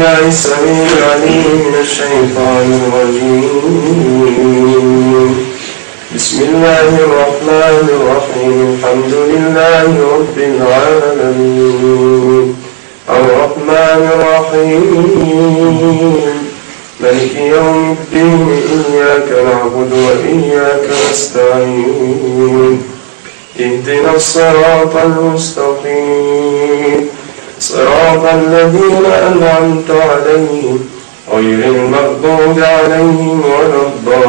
بالله السميع العليم من الشيطان الرجيم. بسم الله الرحمن الرحيم. الحمد لله رب العالمين الرحمن الرحيم مالك يوم الدين. إياك نعبد وإياك نستعين. اهدنا الصراط المستقيم صراط الذين أنعمت عليهم غير المغضوب عليهم ولا الضالين.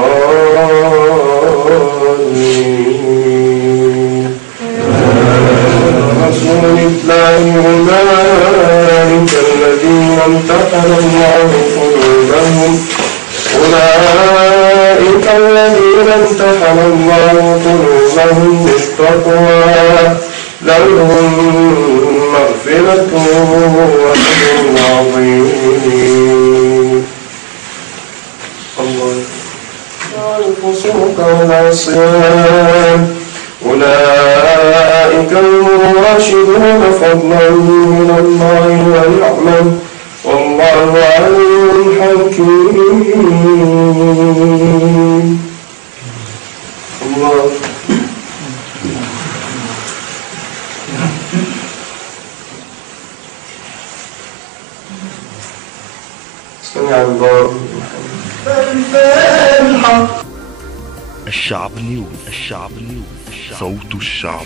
رسول الله أولئك الذين امتحن الله قلوبهم بالتقوى لهم مغفرة وأجر عظيم. الله الفسوق والعصيان أولئك الراشدون فضلا من الله ونعما والله عليم حكيم. الله سمع الله. الشعب نيوز. صوت الشعب.